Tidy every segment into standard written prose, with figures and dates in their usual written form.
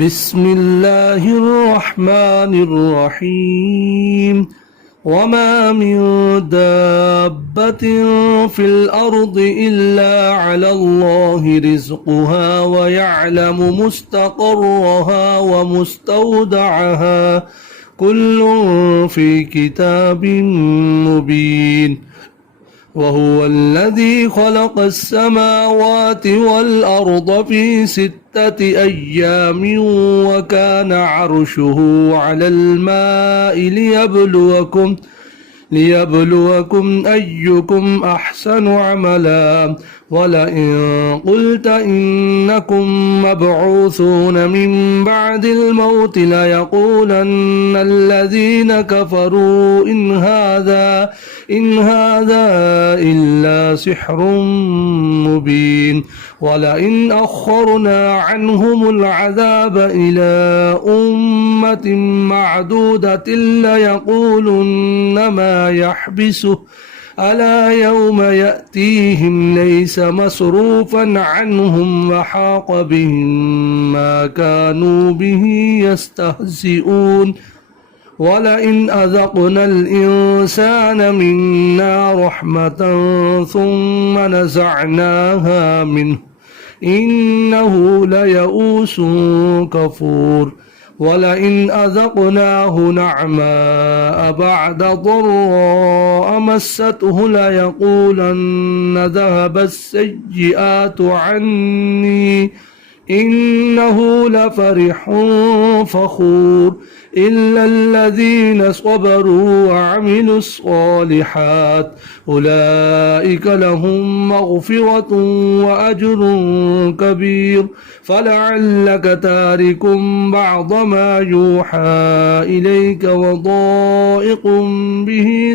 بسم الله الرحمن الرحيم وما من دابة في الأرض إلا على الله رزقها ويعلم مستقرها ومستودعها كل في كتاب مبين وهو الذي خلق السماوات والأرض في 6 أيام وكان عرشه على الماء ليبلوكم أيكم أحسن عملا ولئن قلت إنكم مبعوثون من بعد الموت ليقولن الذين كفروا إن هذا إلا سحر مبين ولئن أخرنا عنهم العذاب إلى أمة معدودة ليقولن ما يحبسه ألا يوم يأتيهم ليس مصروفا عنهم وحاق بهم ما كانوا به يستهزئون ولئن أذقنا الإنسان منا رحمة ثم نزعناها منه إنه ليئوس كفور ولئن أذقناه نعماء بعد ضراء مسته ليقولن ذهب السيئات عني إنه لفرح فخور إلا الذين صبروا وعملوا الصالحات أولئك لهم مغفرة وأجر كبير فلعلك تارك بعض ما يوحى إليك وضائق به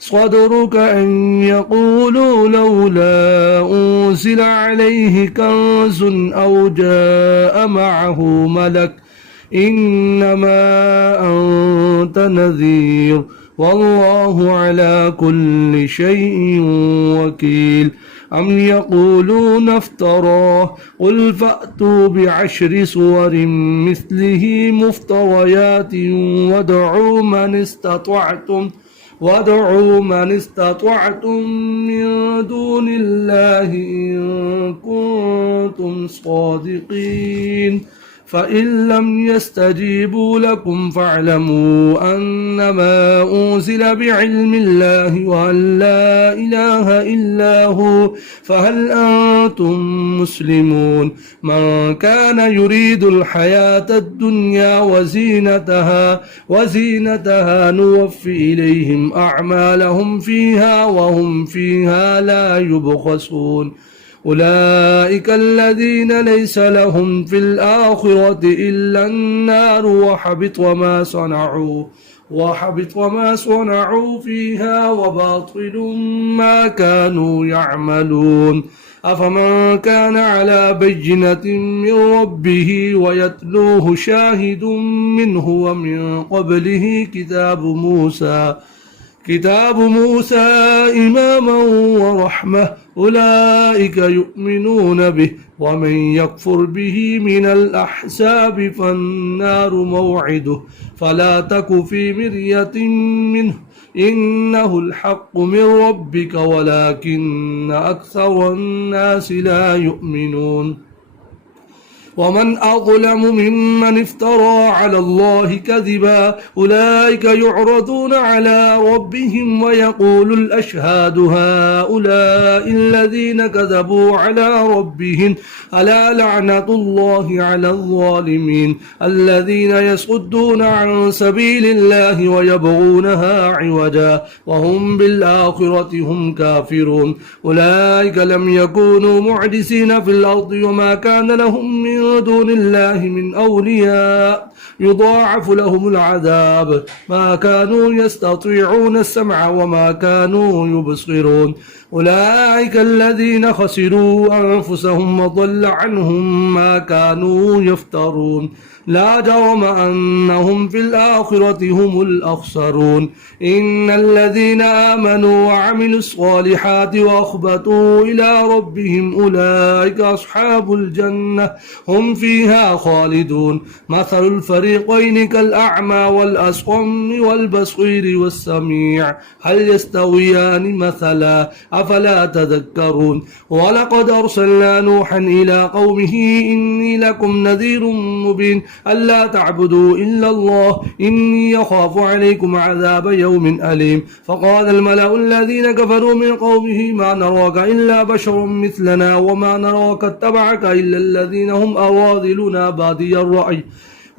صدرك أن يقولوا لولا أنزل عليه كنز أو جاء معه ملك إنما أنت نذير والله على كل شيء وكيل أم يقولون افتراه قل فأتوا بعشر سور مثله مفتريات وادعوا من استطعتم من دون الله إن كنتم صادقين فإن لم يستجيبوا لكم فاعلموا أنما أنزل بعلم الله وأن لا إله إلا هو فهل أنتم مسلمون من كان يريد الحياة الدنيا وزينتها نوفي إليهم أعمالهم فيها وهم فيها لا يبخسون أولئك الذين ليس لهم في الآخرة إلا النار وحبط ما صنعوا فيها وباطل ما كانوا يعملون أفمن كان على بينة من ربه ويتلوه شاهد منه ومن قبله كتاب موسى إماما ورحمة أولئك يؤمنون به ومن يكفر به من الأحزاب فالنار موعده فلا تك في مرية منه إنه الحق من ربك ولكن أكثر الناس لا يؤمنون ومن أظلم ممن افترى على الله كذبا أولئك يعرضون على ربهم ويقول الأشهاد هؤلاء الذين كذبوا على ربهم ألا لعنة الله على الظالمين الذين يصدون عن سبيل الله ويبغونها عوجا وهم بالآخرة هم كافرون أولئك لم يكونوا معجزين في الأرض وما كان لهم من دون الله من أولياء يضاعف لهم العذاب ما كانوا يستطيعون السمع وما كانوا يبصرون أولئك الذين خسروا أنفسهم وضل عنهم ما كانوا يفترون لا جرم أنهم في الآخرة هم الأخسرون إن الذين آمنوا وعملوا الصالحات وأخبتوا إلى ربهم أولئك أصحاب الجنة هم فيها خالدون مثل الفريقين كالأعمى والأصم والبصير والسميع هل يستويان مثلا أفلا تذكرون ولقد أرسلنا نوحا إلى قومه إني لكم نذير مبين ألا تعبدوا إلا الله إني يخاف عليكم عذاب يوم أليم فقال الملأ الذين كفروا من قومه ما نراك إلا بشر مثلنا وما نراك اتبعك إلا الذين هم أراذلنا بادي الرأي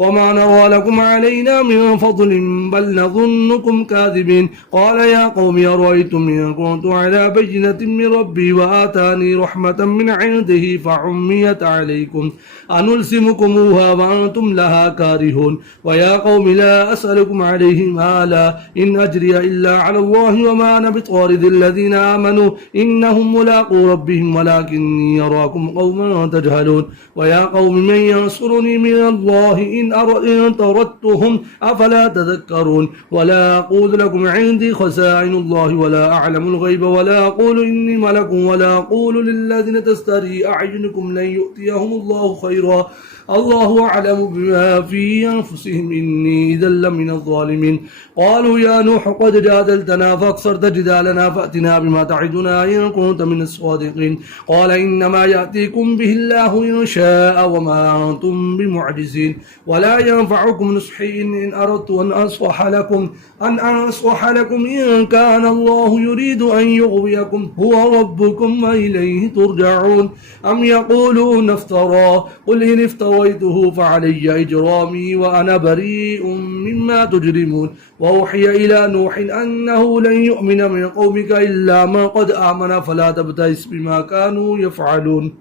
وما نرى لكم علينا من فضل بل نظنكم كاذبين قال يا قوم أرأيتم إن كنت على بينة من ربي وآتاني رحمة من عنده فعميت عليكم أنلزمكموها وأنتم لها كارهون ويا قوم لا أسألكم عليه مالا إن أجري إلا على الله وما أنا بطارد الذين آمنوا إنهم ملاقو ربهم ولكني يراكم قوما تجهلون ويا قوم من ينصرني من الله إن طردتهم أفلا تذكرون ولا أقول لكم عندي خزائن الله ولا أعلم الغيب ولا أقول إني ملك ولا أقول للذين تستري أعينكم لن يؤتيهم الله خيرا الله أعلم بما في أنفسهم إني إذا لمن الظالمين قالوا يا نوح قد جادلتنا فأكثرت جدالنا فأتنا بما تعدنا إن كنت من الصادقين قال إنما يأتيكم به الله إن شاء وما أنتم بمعجزين ولا ينفعكم نصحي إن أردت أن أنصح لكم إن كان الله يريد أن يغويكم هو ربكم وإليه ترجعون أم يقولون افتراه قل إن افتريته فعلي إجرامي وأنا بريء مما تجرمون وأوحي إلى نوح أنه لن يؤمن من قومك إلا من قد آمن فلا تبتئس بما كانوا يفعلون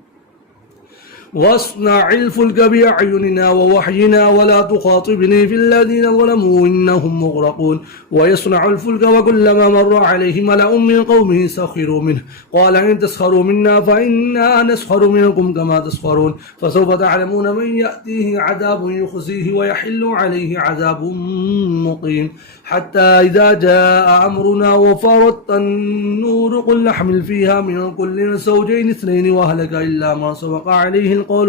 واصنع الفلك بأعيننا ووحينا ولا تخاطبني في الذين ظلموا إنهم مغرقون ويصنع الفلك وكلما مر عليه ملأ من قومه سخروا منه قال إن تسخروا منا فإنا نسخر منكم كما تسخرون فسوف تعلمون من يأتيه عذاب يخزيه ويحل عليه عذاب مقيم حتى إذا جاء أمرنا وفارت النور قل نحمل فيها من كل زوجين اثنين وأهلك إلا ما سبق عليه القول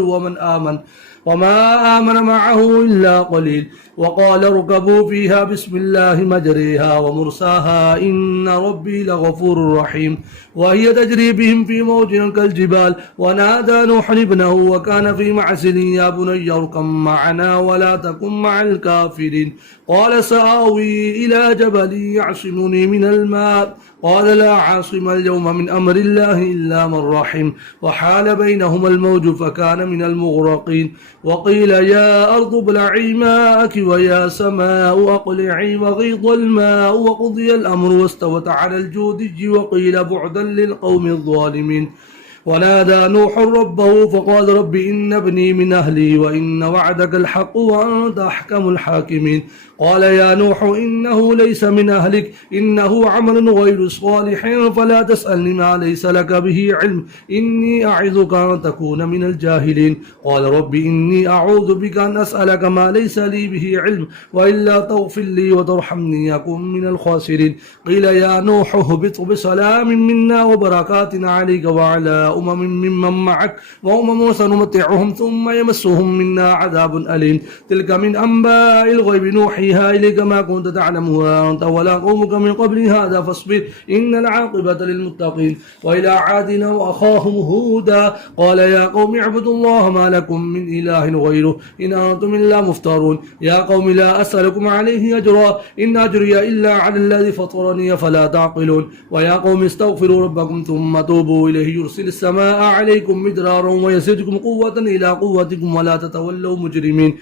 وما آمن معه إلا قليل وقال اركبوا فيها بسم الله مجريها ومرساها إن ربي لغفور رحيم وهي تجري بهم في موج كالجبال ونادى نوح ابنه وكان في معزل يا بني اركب معنا ولا تكن مع الكافرين قال سآوي إلى جبل يعصمني من الماء قال لا عاصم اليوم من أمر الله إلا من رحم وحال بينهما الموج فكان من المغرقين وقيل يا أرض ابلعي ماءك ويا سماء أقلعي وغيض الماء وقضي الأمر واستوت على الجودي وقيل بعدا للقوم الظالمين ونادى نوح ربه فقال رب إن ابني من أهلي وإن وعدك الحق وأنت أحكم الحاكمين قال يا نوح إنه ليس من أهلك إنه عمل غير صالح فلا تسألني ما ليس لك به علم إني أعظك أن تكون من الجاهلين قال رب إني أعوذ بك أن أسألك ما ليس لي به علم وإلا تغفر لي وترحمني أكن من الخاسرين قيل يا نوح اهبط بسلام منا وبركات عليك وعلى ممن معك وأمم سنمتعهم ثم يمسهم منا عذاب أليم تلك من أنباء الغيب نوحيها إليك ما كنت تعلمها أنت ولا قومك من قبل هذا فاصبر إن العاقبة للمتقين وإلى عاد وأخاهم هودا قال يا قوم اعبدوا الله ما لكم من إله غيره إن أنتم إلا مفترون يا قوم لا أسألكم عليه أجرا إن أجري إلا على الذي فطرني فلا تعقلون ويا قوم استغفروا ربكم ثم توبوا إليه يرسل السماء عليكم مدرارا ويزدكم قوة إلى قوتكم ولا تتولوا مجرمين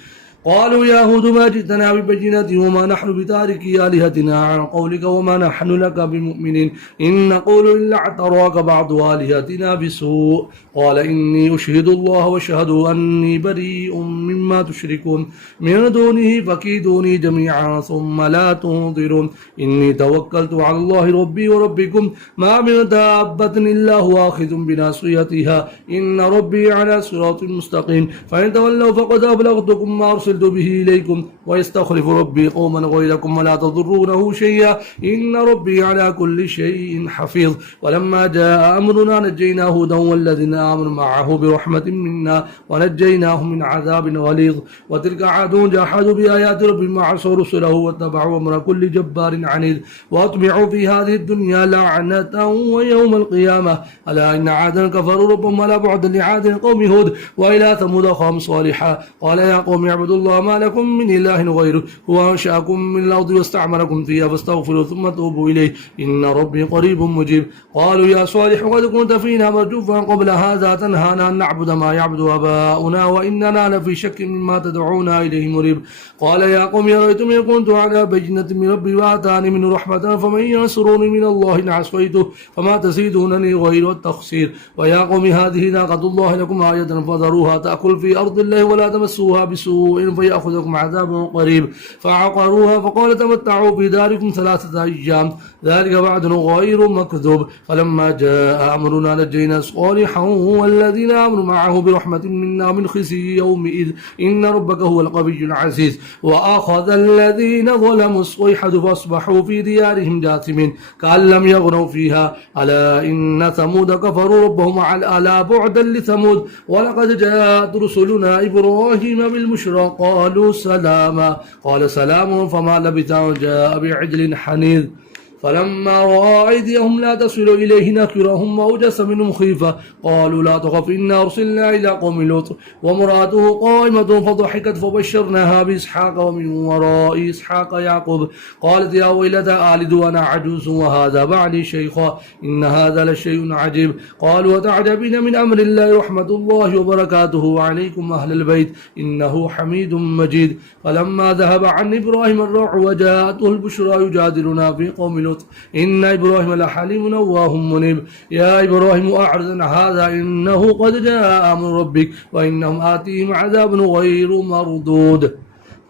قالوا يا هود ما جئتنا ببينة وما نحن بتاركي آلهتنا عن قولك وما نحن لك بمؤمنين إن نقول إلا اعتراك بعض آلهتنا بسوء قال إني أشهد الله واشهدوا أني بريء مما تشركون من دونه فكيدوني جميعا ثم لا تنظرون إني توكلت على الله ربي وربكم ما من دابة إلا هو آخذ بناصيتها إن ربي على صراط مستقيم فإن تولوا فقد أبلغتكم ما أرسلت به إليكم ويستخلف ربي قوما غيركم ولا تضرونه شيئا إن ربي على كل شيء حفيظ ولما جاء أمرنا نجينا هودا والذين آمنوا معه برحمة منا ونجيناهم من عذاب غليظ وتلك عاد جحدوا بآيات ربهم وعصوا رسله واتبعوا أمر كل جبار عنيد وأطبعوا في هذه الدنيا لعنة ويوم القيامة ألا إن عادا كفروا ربهم ولا بعد لعاد قوم هود وإلى ثمود أخاهم صالحا قال يا قوم اعبدوا الله ما لكم من إله غيره هو أنشأكم من الأرض واستعمركم فيها فاستغفروا ثم توبوا إليه إن ربي قريب مجيب قالوا يا صالح قد كنت فينا مرجوفا قبل هذا تنهانا أن نعبد ما يعبد آباؤنا وإننا لفي شك مما تدعونا إليه مريب قال يا قوم يا ريتم إن كنت على بينة من ربي وآتاني من رحمة فمن ينصرني من الله إن عصيته فما تزيدونني غير التخسير ويا قوم هذه ناقة الله لكم آية فذروها تأكل في أرض الله ولا تمسوها بسوء فيأخذكم عذاب قريب فعقروها فقال تمتعوا في داركم 3 أيام ذلك بعد غير مكذوب فلما جاء أمرنا نجينا صالحا والذين آمنوا معه برحمة منا من خزي يومئذ إن ربك هو القوي العزيز وأخذ الذين ظلموا الصيحة فأصبحوا في ديارهم جاثمين كأن لم يغنوا فيها ألا إن ثمود كفروا ربهم ألا بعدا لثمود ولقد جاءت رسلنا إبراهيم بالبشرى قالوا سلاما قال سلام فما لبث أن جاء بعجل حنيذ فلما رأى أيديهم لا تصل إليه نكرهم وأوجس منهم خيفة قالوا لا تخف إنا أرسلنا إلى قوم لوط وامرأته قائمة فضحكت فبشرناها بإسحاق ومن وراء إسحاق يعقوب قالت يا ويلتى آلد وأنا عجوز وهذا بعلي شيخا إن هذا لشيء عجيب قالوا وتعجبين من أمر الله رحمة الله وبركاته عليكم أهل البيت إنه حميد مجيد فلما ذهب عن إبراهيم الروع وجاءته البشرى يجادلنا في قوم لوط إن إبراهيم لحليم أواه منيب يا إبراهيم أعرض عن هذا إنه قد جاء أمر ربك وإنهم آتيهم عذاب غير مردود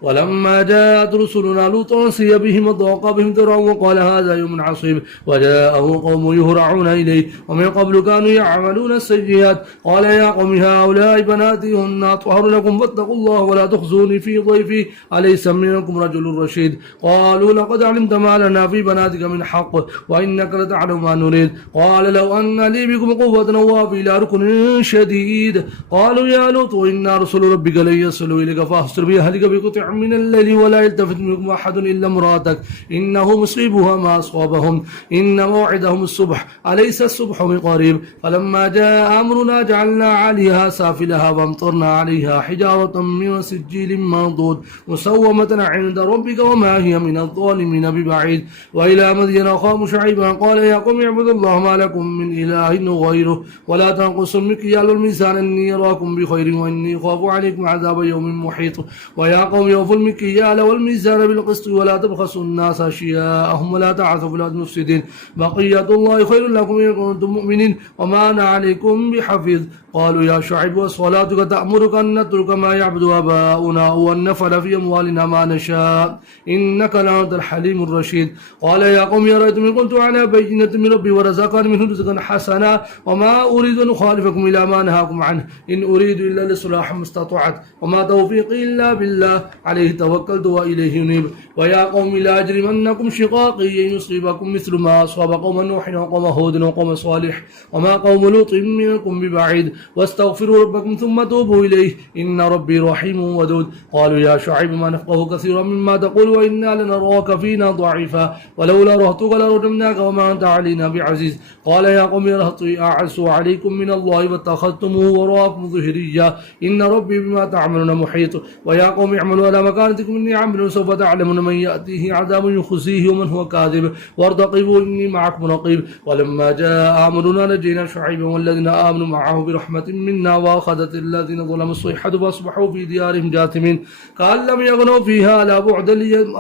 ولما جاءت رسلنا لوطا سيء بهم وضاق بهم ذرعا وقال هذا يوم عصيب وجاءه قوم يهرعون إليه ومن قبل كانوا يعملون السيئات قال يا قوم هؤلاء بناتي هن أطهر لكم فاتقوا الله ولا تخزوني في ضيفي أليس منكم رجل رشيد قالوا لقد علمت ما لنا في بناتك من حق وإنك لتعلم ما نريد قال لو أن لي بكم قوة نوافي إلى ركن شديد قالوا يا لوط إنا رسل ربك لن يصلوا إليك فاحصر بأهلك بقطع من الليل ولا يلتفت منكم أحد إلا امرأتك إنه مصيبها ما أصابهم إن موعدهم الصبح أليس الصبح بقريب فلما جاء أمرنا جعلنا عليها سافلها وامطرنا عليها حجارة من سجيل منضود مسومة عند ربك وما هي من الظالمين ببعيد وإلى مدين أخاهم شعيبا قال يا قوم اعبدوا الله ما لكم من إله غيره ولا تنقصوا المكيال والميزان إني أراكم بخير وإني أخاف عليكم عذاب يوم محيط ويا قوم يوفوا المكيال والميزان بالقسط ولا تبخسوا الناس أشياءهم ولا تعثوا في الأرض مفسدين بقية الله خير لكم إن كنتم مؤمنين وما أنا عليكم بحفيظ قالوا يا شعيب وصلاتك تأمرك أن نترك ما يعبد آباؤنا وأن نفعل في أموالنا ما نشاء إنك لأنت الحليم الرشيد قال يا قوم يا ريت من كنت على بينة من ربي ورزقني منه رزقا حسنا وما أريد أن أخالفكم إلى ما نهاكم عنه إن أريد إلا الإصلاح ما استطعت وما توفيقي إلا بالله عليه توكلت وإليه ينيب ويا قوم لا أجرمنكم شقاقي أن يصيبكم مثل ما أصاب قوم نوح وقوم هود وقوم صالح وما قوم لوط منكم ببعيد واستغفروا ربكم ثم توبوا إليه إن ربي رحيم ودود قالوا يا شعيب ما نفقه كثيرا مما تقول وإنا لنراك فينا ضعيفا ولولا رهتك لرجمناك وما أنت علينا بعزيز قال يا قوم يا رهطي أعز عليكم من الله واتخذتموه وراءكم ظهريا إن ربي بما تعملون محيط ويا قوم اعملوا على مكانتكم إني عامل سوف تعلمون من يأتيه عذاب يخزيه ومن هو كاذب وارتقبوا إني معكم رقيب ولما جاء أمرنا نجينا شعيبا والذين آمنوا معه برحمة برحمة منا وأخذت الذين ظلموا الصيحة فأصبحوا في ديارهم جاثمين كأن لم يغنوا فيها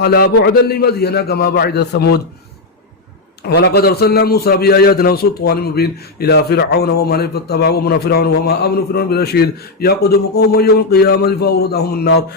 ألا بعدا لمدين كما بعد ثمود ولقد أرسلنا موسى بآياتنا وسلطان مبين إلى فرعون ومن فاتبعوا أمر فرعون وما أمن فرعون برشيد يقدم قوم يوم القيامة فأوردهم النار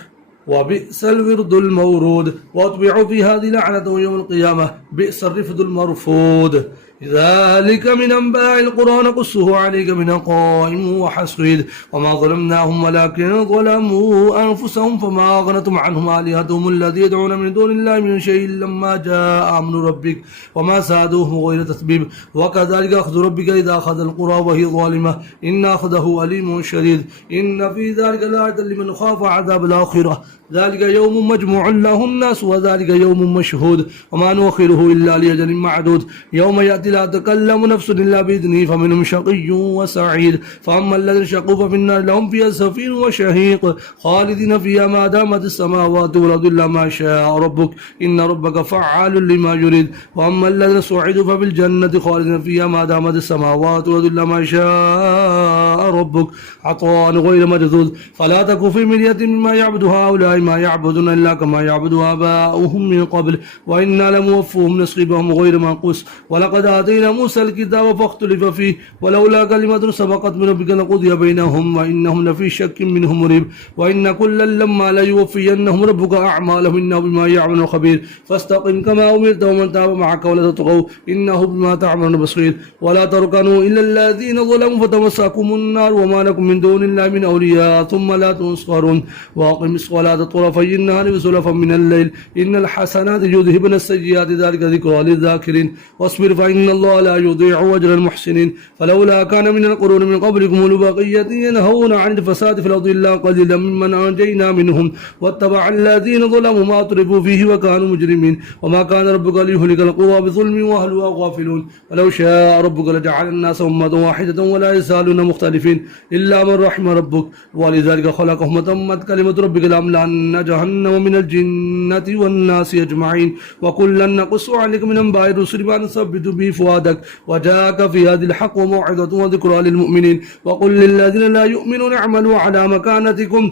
وبئس الورد المورود وأتبعوا في هذه لعنة يوم القيامة بئس الرفد المرفود ذلك من أنباء القرى نقصه عليك من قائم وحصيد وما ظلمناهم ولكن ظلموا أنفسهم فما أغنتم عنهم آلهتهم الذي يدعون من دون الله من شيء لما جاء أمر ربك وما زادوه غير تثبيب وكذلك أخذ ربك إذا أخذ القرى وهي ظالمة إن أخذه أليم شديد إن في ذلك لآية لمن خاف عذاب الآخرة ذلك يوم مجموع له الناس وذلك يوم مشهود وما نؤخره إلا لأجل معدود يوم يأتي لا تكلم نفس إلا بإذنه فمنهم شقي وسعيد فأما الذين شقوا ففي النار لهم فيها زفير وشهيق خالدين فيها ما دامت السماوات والأرض إلا ما شاء ربك إن ربك فعال لما يريد وأما الذين سعدوا ففي الجنة خالدين فيها ما دامت السماوات والأرض إلا ما شاء ربك عطاء غير مجذوذ فلا تك في مرية مما يعبد هؤلاء ما يعبدون إلا كما يعبد آباؤهم من قبل وإنا لموفوهم نصيبهم غير منقوص ولقد آتينا موسى الكتاب فاختلف فيه ولولا كلمة سبقت من ربك لقضي بينهم وإنهم لفي شك منه مريب وإن كلا لما ليوفينهم ربك أعمالهم إنه بما يعملون خبير فاستقم كما أمرت ومن تاب معك ولا تطغوا إنه بما تعملون بصير ولا تركنوا إلا الذين ظلموا فتمسكم النار وما لكم من دون الله من أولياء ثم لا تنصرون وأقم الصلاة طرفي النهار وزلفا من الليل إن الحسنات يذهبن السيئات ذلك ذكرى للذاكرين واصبر فإن الله لا يضيع أجر المحسنين فلولا كان من القرون من قبلكم أولو بقية ينهون عن الفساد في الأرض إلا قليلا ممن أنجينا منهم واتبع الذين ظلموا ما أترفوا فيه وكانوا مجرمين وما كان ربك ليهلك القرى بظلم وأهلها غافلون ولو شاء ربك لجعل الناس أمة واحدة ولا يزالون مختلفين إلا من رحم ربك ولذلك خلقهم وتمت كلمة ربك لأملأن جهنم من الجنة والناس أجمعين وكلا نقص عليك من أنباء الرسل ما نثبت به فؤادك وجاءك في هذه الحق وموعظة وذكرى للمؤمنين وقل للذين لا يؤمنون اعملوا على مكانتكم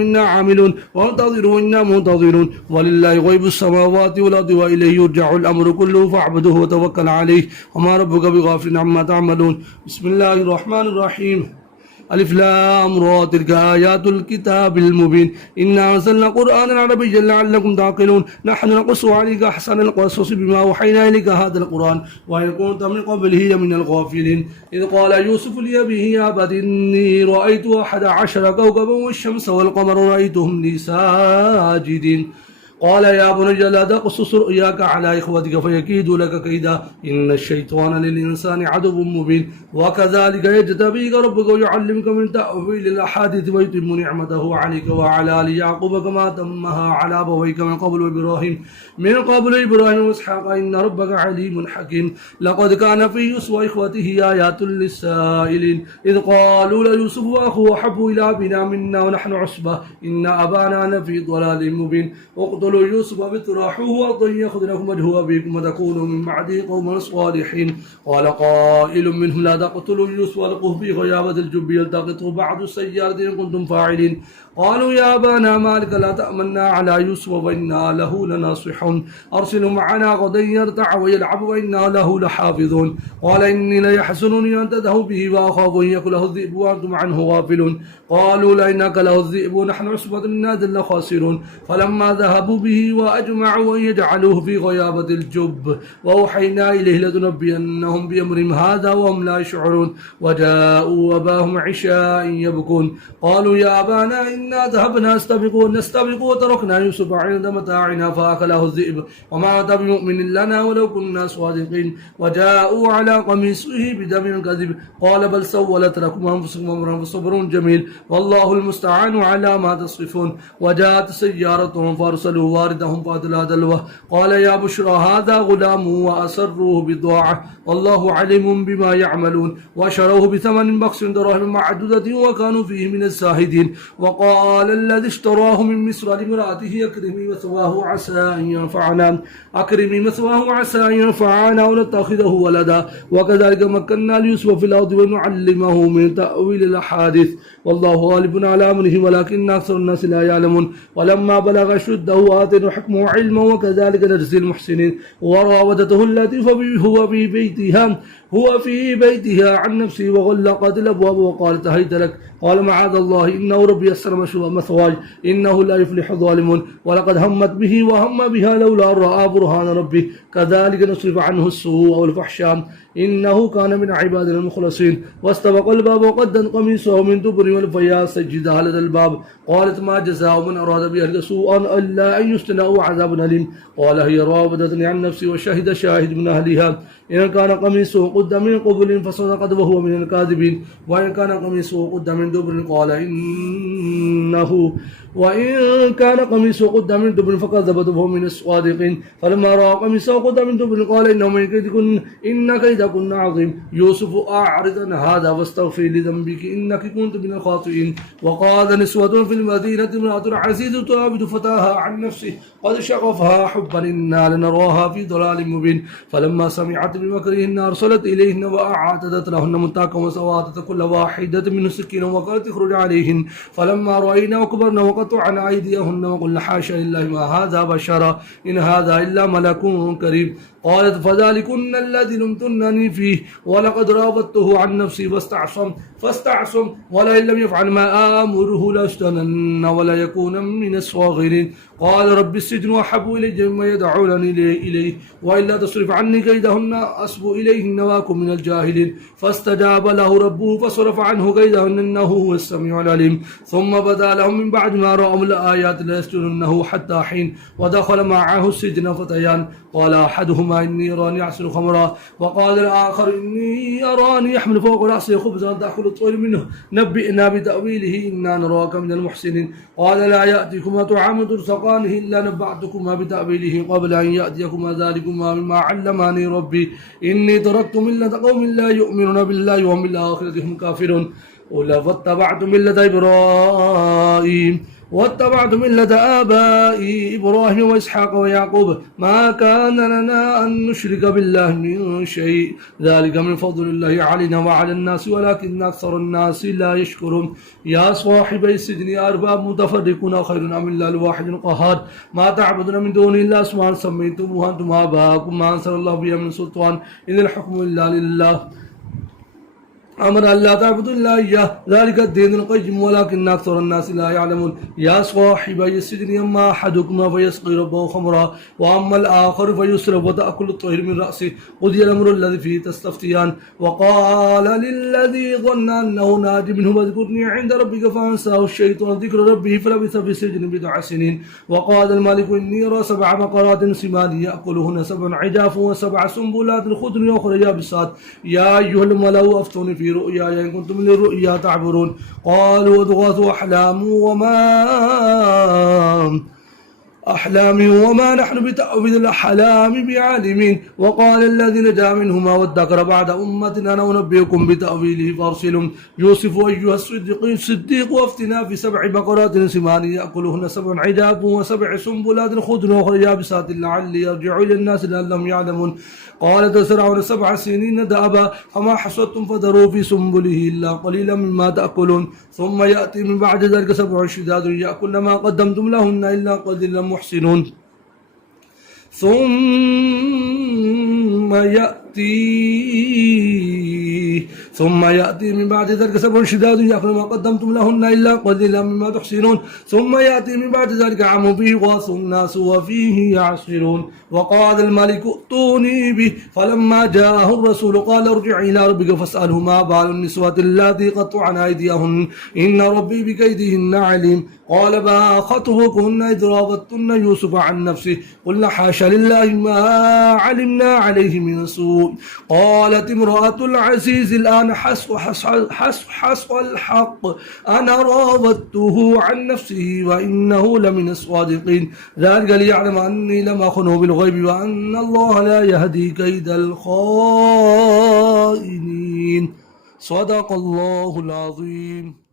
إنا عاملون وانتظروا إنا منتظرون ولله غيب السماوات والأرض وإليه يرجع الأمر كله فاعبده وتوكل عليه وما ربك بغافل عما تعملون بسم الله الرحمن الرحيم ألف لام را تلك آيات الكتاب المبين إنا أنزلنا قرآنا عربيا لعلكم تعقلون نحن نقص عليك أحسن القصص بما أوحينا إليك هذا القرآن وإن كنت من قبله من الغافلين إذ قال يوسف لأبيه يا أبت إني رأيت 11 كوكبا والشمس والقمر رأيتهم لي ساجدين قال يا بني لا تقصص رؤياك على إخوتك فيكيدوا لك كيدا إن الشيطان للإنسان عدو مبين وكذلك يجتبيك ربك ويعلمك من تأويل الأحاديث ويتم نعمته عليك وعلى آل يعقوب كما تمها على أبويك من قبل إبراهيم وإسحاق إن ربك عليم حكيم لقد كان في يوسف وإخوته آيات للسائلين إذ قالوا ليوسف وأخوه أحب إلى أبينا منا ونحن عصبة إن أبانا لفي ضلال مبين اقتلوا يوسف بتراحوه وأرضا يأخذ لكم وجه أبيكم وتكونوا من بعده قوما صالحين قال قائل منهم لا تقتلوا يوسف والقوه في غيابة الجب يلتقطه بعض السيارة إن كنتم فاعلين قالوا يا أبانا ما لك لا تأمنا على يوسف وإنا له لناصحون أرسلوا معنا غدا يرتع ويلعب وإنا له لحافظون قال إني ليحزنني أن تذهبوا به وأخاف أن يأكله الذئب وأنتم عنه غافلون قالوا لئن أكله الذئب ونحن عصبة إنا إذا لخاسرون فلما ذهبوا به وأجمعوا أن يجعلوه في غيابة الجب وأوحينا إليه لتنبئنهم بأمرهم هذا وهم لا يشعرون وجاءوا أباهم عشاء يبكون قالوا يا أبانا إنا ذهبنا نستبق وتركنا يوسف عند متاعنا فأكله الذئب وما أنت بمؤمن لنا ولو كنا صادقين وجاءوا على قميصه بدم كذب قال بل سولت لكم أنفسكم أمرا فصبر جميل والله المستعان على ما تصفون وجاءت سيارة فأرسلوا فأرسلوا واردهم فأدلى دلوه قال يا بشرى هذا غلام وأسروه بضاعة والله عليم بما يعملون وشروه بثمن بخس دراهم معدودة وكانوا فيه من الزاهدين وقال الذي اشتراه من مصر لامرأته أكرمي مثواه عسى أن ينفعنا ونتخذه ولدا وكذلك مكنا ليوسف في الأرض ونعلمه من تأويل الأحاديث والله غالب على أمره ولكن أكثر الناس لا يعلمون ولما بلغ أشده آتينا حكمه وعلما وكذلك نجزي المحسنين وراودته التي هو في بيتها عن نفسه وغلقت الأبواب وقالت هيت لك قال معاذ الله إنه ربي يسر مثواي إنه لا يفلح الظالمون ولقد همت به وهم بها لولا أن رأى برهان ربه كذلك نصرف عنه السوء والفحشاء إنه كان من عبادنا المخلصين واستبق الباب وقد قميصه من دبر والفيا سجدها لدى الباب قالت ما جزاء من أراد بأهلك سوءا إلا أن يسجن أو عذاب أليم قال هي راودتني عن نفسي وشهد شاهد من أهلها إن كان قميصه قد من قبل فصدقت وهو من الكاذبين وإن كان قميصه قد من دبر قال وإن كان قميصه قد من دبر فكذبت وهو من الصادقين فلما رأى قميصه قد من دبر قال إنه من كيدكن إن كيدكن عظيم يوسف أعرض عن هذا واستغفري لذنبك إنك كنت من الخاطئين وقال نسوة في المدينة امرأة العزيز تعبد فتاها عن نفسه قد شغفها حبا إنا لنراها في ضلال مبين فلما سمعت بمكرهن أرسلت إليهن وأعتدت لهن متاكا وسواتت كل واحدة من سكين وقالت اخرج عليهن فلما رأينا وكبرنا وقطعنا أيديهن وقلنا حاشا لله ما هذا بشرا إن هذا إلا ملك كريم قالت فذلكن الذي لمتنني فيه ولقد راودته عن نفسي فاستعصم ولئن لم يفعل ما آمره لأسجنن ولا يكون من الصاغرين قال رب السجن أحب إلي مما يدعونني إليه وإلا تصرف عني كيدهن أصب إليهن وأكن من الجاهلين فاستجاب له ربه فصرف عنه كيدهن إنه هو السميع العليم ثم بدا لهم من بعد ما رأوا الآيات ليسجننه حتى حين ودخل معه السجن فتيان قال أحدهما إني أراني أعصر خمرا وقال الآخر إني أراني أحمل فوق رأسي خبزا تأكل الطير منه نبئنا بتأويله إنا نراك من المحسنين قال لا يأتيكما طعام ترزقانه إلا نبعتكما بتأويله قبل أن يأتيكما ذلكما مما علمني ربي إني تركت ملة قوم لا يؤمنون بالله وهم بالآخرة هم كافرون قل فاتبعت ملة آبائي إبراهيم وإسحاق ويعقوب ما كان لنا أن نشرك بالله من شيء ذلك من فضل الله علينا وعلى الناس ولكن أكثر الناس لا يشكرون يا صاحبي السجن أرباب متفرقون خير أم الله الواحد القهار ما تعبدون من دون الله أسماء سميتموها أنتم آباءكم ما أنزل الله بها من سلطان إن الحكم إلا لله أمر أن لا تعبدوا إلا إياه ذلك الدين القيم ولكن أكثر الناس لا يعلمون يا صاحبي السجن أما أحدكما فيسقي ربه خمرا وأما الآخر فيسرب وتأكل الطير من رأسه قضي الأمر الذي فيه تستفتيان وقال للذي ظن أنه ناج منه اذكرني عند ربك فأنساه الشيطان ذكر ربه فلبث في السجن بضع سنين وقال الملك إني أرى 7 بقرات سمان يأكلهن 7 عجاف و7 سنبلات خضر وأخرى يابسات يا أيها الملأ أفتوني في رؤياي إن كنتم للرؤيا تعبرون قالوا أضغاث أحلامي وما نحن بتأويل الأحلام بعالمين وقال الذي نجا منهما وادكر بعد أمة أنا أنبئكم بتأويله فارسلوا يوسف أيها الصديق وافتنا في 7 بقرات سمان يأكلهن 7 عجاف و7 سنبلات خضر وأخرى يابسات لعلي يرجع إلى الناس لعلهم يعلمون قال تزرعون 7 سنين دأبا فما حصدتم فذروا في سنبله إلا قليلا مما تأكلون ثم يأتي من بعد ذلك 7 شداد يأكلن ما قدمتم لهن إلا قليلا محسنون ثم يأتي من بعد ذلك 7 شداد يأكل ما قدمتم لهن إلا قليلا مما تحسنون ثم يأتي من بعد ذلك عام فيه يغاث الناس وفيه يعصرون وقال الملك ائتوني به فلما جاءه الرسول قال ارجع إلى ربك فاسأله ما بال النسوة اللاتي قطعن أيديهن إن ربي بكيدهن عليم قال ما خطبكن إذ راودتن يوسف عن نفسه قلنا حاشا لله ما علمنا عليه من سوء قالت امرأة العزيز الآن كان حسق الحق أنا راودته عن نفسه وإنه لمن الصادقين ذلك ليعلم أني لم أخنه بالغيب وأن الله لا يهدي كيد الخائنين صدق الله العظيم.